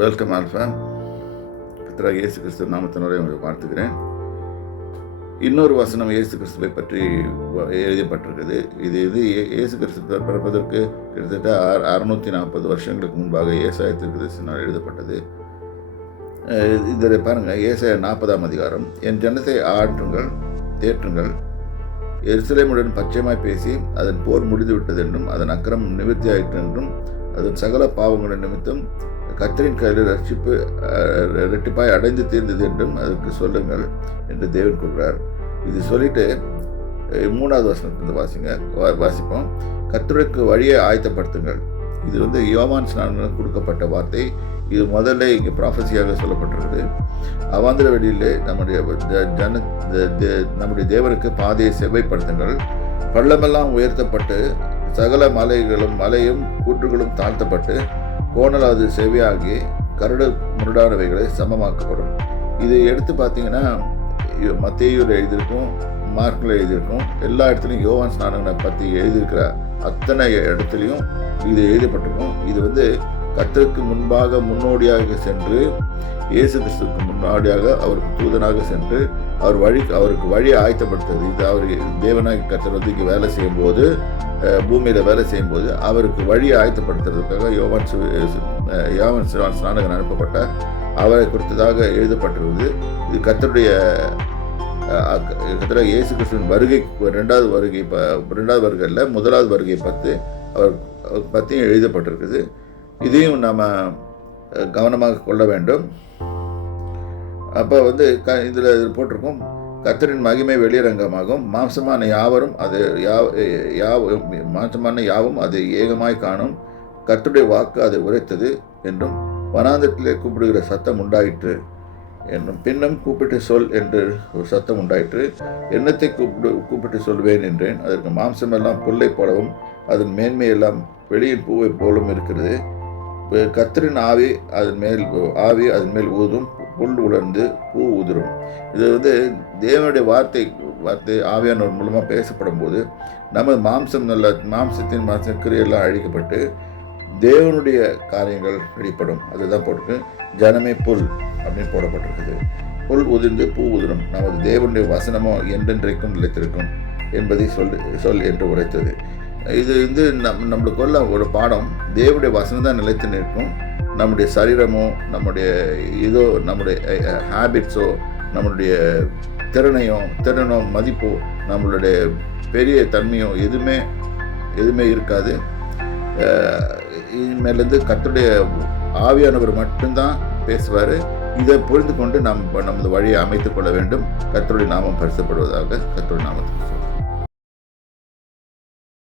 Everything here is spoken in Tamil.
Welcome alpha. கர்த்தராகிய இயேசு கிறிஸ்துவ நாமத்தினரை உங்களை வாழ்த்துகிறேன். இன்னொரு வசனம் இயேசு கிறிஸ்துவை பற்றி எழுதப்பட்டிருக்குது. இது இயேசு கிறிஸ்து பிறப்பதற்கு கிட்டத்தட்ட 640 வருஷங்களுக்கு முன்பாக ஏசாயா தீர்க்கதரிசியினால் எழுதப்பட்டது. இதில் பாருங்கள், ஏசாயா 40ஆம் அதிகாரம். என் ஜனத்தை ஆற்றுங்கள், தேற்றுங்கள், எருசலேமுடன் பச்சைமாய் பேசி அதன் போர் முடிந்துவிட்டது என்றும் அதன் அக்கிரமம் நிவர்த்தியாயிற்று என்றும் அதன் சகல பாவங்களின் நிமித்தம் கர்த்தரின் கையில் ரட்சிப்பு இரட்டிப்பாய் அடைந்து தீர்ந்தது என்றும் அதற்கு சொல்லுங்கள் என்று தேவன் கூறுகிறார். இது சொல்லிட்டு 3வது வசனத்திலிருந்து வாசிப்போம். கர்த்தருக்கு வழியை ஆயத்தப்படுத்துங்கள். இது யோவான் ஸ்நானனுக்கு கொடுக்கப்பட்ட வார்த்தை. இது முதல்ல இங்கே ப்ராஃபஸியாக சொல்லப்பட்டிருக்குது. அவாந்திர வெளியிலே நம்முடைய தேவனுக்கு பாதையை செவ்வைப்படுத்துங்கள். பள்ளமெல்லாம் உயர்த்தப்பட்டு சகல மலையும் கூற்றுகளும் தாழ்த்தப்பட்டு கோணலாவது செவியாகி கரடு முரடானவைகளை சமமாக்கப்படும். இது எடுத்து பார்த்தீங்கன்னா மத்தேயுவில் எழுதியிருக்கும், மார்க்கில் எழுதியிருக்கும், எல்லா இடத்துலையும் யோவான் ஸ்நானனை பற்றி எழுதியிருக்கிற அத்தனை இடத்துலையும் இது எழுதப்பட்டிருக்கும். இது கர்த்தருக்கு முன்பாக முன்னோடியாக சென்று, இயேசு கிறிஸ்துவுக்கு முன்னாடியாக அவருக்கு தூதனாக சென்று அவருக்கு வழியை ஆயத்தப்படுத்துறது. இது அவர் தேவனாக கர்த்தர் இங்கே வேலை செய்யும்போது, பூமியில் வேலை செய்யும்போது அவருக்கு வழியை ஆயத்தப்படுத்துறதுக்காக யோவான் ஸ்நானகன் அனுப்பப்பட்ட அவரை குறித்ததாக எழுதப்பட்டிருந்தது. இது கர்த்தருடைய இயேசு கிறிஸ்துவின் வருகை, ரெண்டாவது வருகை இல்லை, முதலாவது வருகை அவர் பற்றியும் எழுதப்பட்டிருக்குது. இதையும் நாம் கவனமாக கொள்ள வேண்டும். அப்போ இதில் போட்டிருக்கோம், கர்த்தரின் மகிமை வெளியரங்கமாகும், மாம்சமான யாவும் அதை ஏகமாய் காணும், கர்த்தருடைய வாக்கு அதை உரைத்தது என்றும் வனாந்தரத்திலே கூப்பிடுகிற சத்தம் உண்டாயிற்று என்றும் பின்னும் கூப்பிட்டு சொல் என்று ஒரு சத்தம் உண்டாயிற்று. எண்ணத்தை கூப்பிட்டு சொல்வேன் என்றேன். அதற்கு மாம்சமெல்லாம் புல்லை போலவும் அதன் மேன்மையெல்லாம் வெளியின் பூவை போலும் இருக்கிறது. கர்த்தரின் ஆவி அதன் மேல் ஊதும், புல் உலர்ந்து பூ உதிரும். இது தேவனுடைய வார்த்தை ஆவியானவர் மூலமாக பேசப்படும் போது நமது மாம்சத்தின் கிரியெல்லாம் அழிக்கப்பட்டு தேவனுடைய காரியங்கள் வெளிப்படும். அதுதான் போட்டிருக்கு. ஜனமே புல் அப்படின்னு போடப்பட்டிருக்குது. புல் உதிர்ந்து பூ உதிரும், நமது தேவனுடைய வசனமோ என்றென்றைக்கும் நிலைத்திருக்கும் என்பதை சொல் என்று உரைத்தது. இது நம்மளுக்குள்ள ஒரு பாடம். தேவனுடைய வசனம் தான் நிலைத்து நிற்கும். நம்முடைய சரீரமோ, நம்முடைய ஹேபிட்ஸோ, நம்மளுடைய திறனோ, மதிப்போ, நம்மளுடைய பெரிய தன்மையோ எதுவுமே இருக்காது. இனிமேலேருந்து கர்த்தருடைய ஆவியானவர் மட்டும்தான் பேசுவார். இதை புரிந்து கொண்டு நமது வழியை அமைத்துக் கொள்ள வேண்டும். கர்த்தருடைய நாமம் பரிசுப்படுவதாக. கர்த்தருடைய நாமத்துக்கு